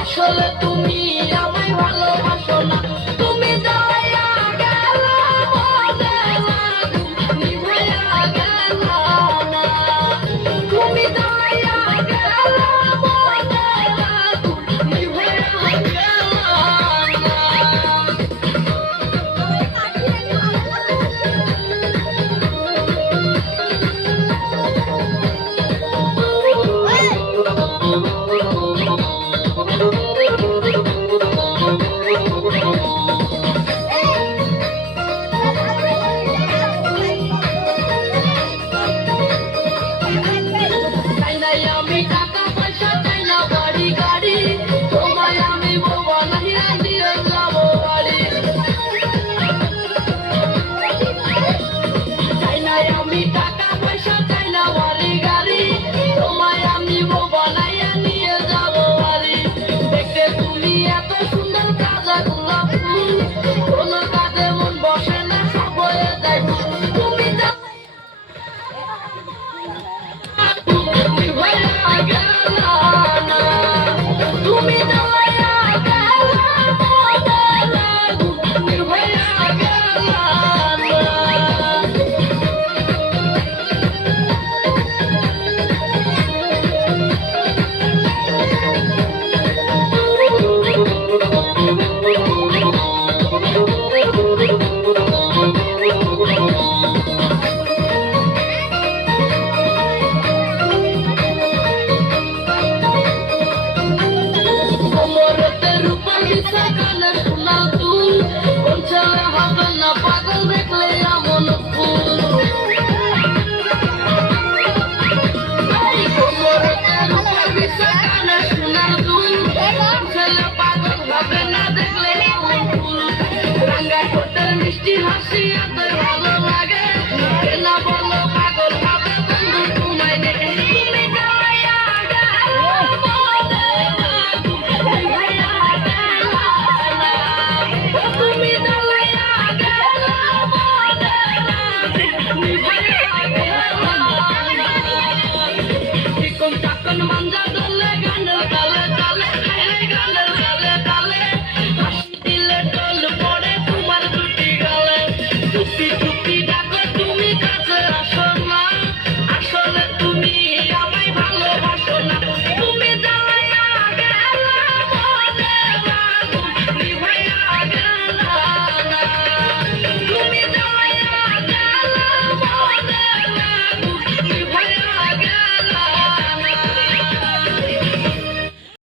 আসলে তুমি আমায় ভালোবাসো না, তুমি যাইয়া গেলা মনে লাগুন নিভাইয়া গেলা না, তুমি যাইয়া গেলা মনে লাগুন নিভাইয়া গেলা না। আমি টাকা পয়সা চাই না বাড়ি গাড়ি, তোমায় আমি বোবা নাহিয়া দিয়ে যাবো বাড়ি। চাই না আমি টাকা পয়সা চাই না বাড়ি গাড়ি, তোমায় আমি বোবা নাহিয়া নিয়ে যাবো বাড়ি। দেখতে তুমি এত সুন্দর তাজা গোলাপ ফুল, কোনো কাজে মন বসে না সব হয়ে যায় ভুল। তুমি পাগল দেখলে এমন ফুল, পাগল হবে না দেখলে এমন ফুল। রাঙ্গা ঠোঁটের মিষ্টি হাসি এত ভালো লাগে, না বলো পাগল হবে বন্ধু তোমায় দেখে। তুমি যাইয়া গেলা মনে লাগুন নিভাইয়া গেলা না, তুমি যাইয়া গেলা মনে লাগুন নিভাইয়া গেলা না। চিকন চাকন মাঞ্জা দলে গানের তালে তালে, গানের তালে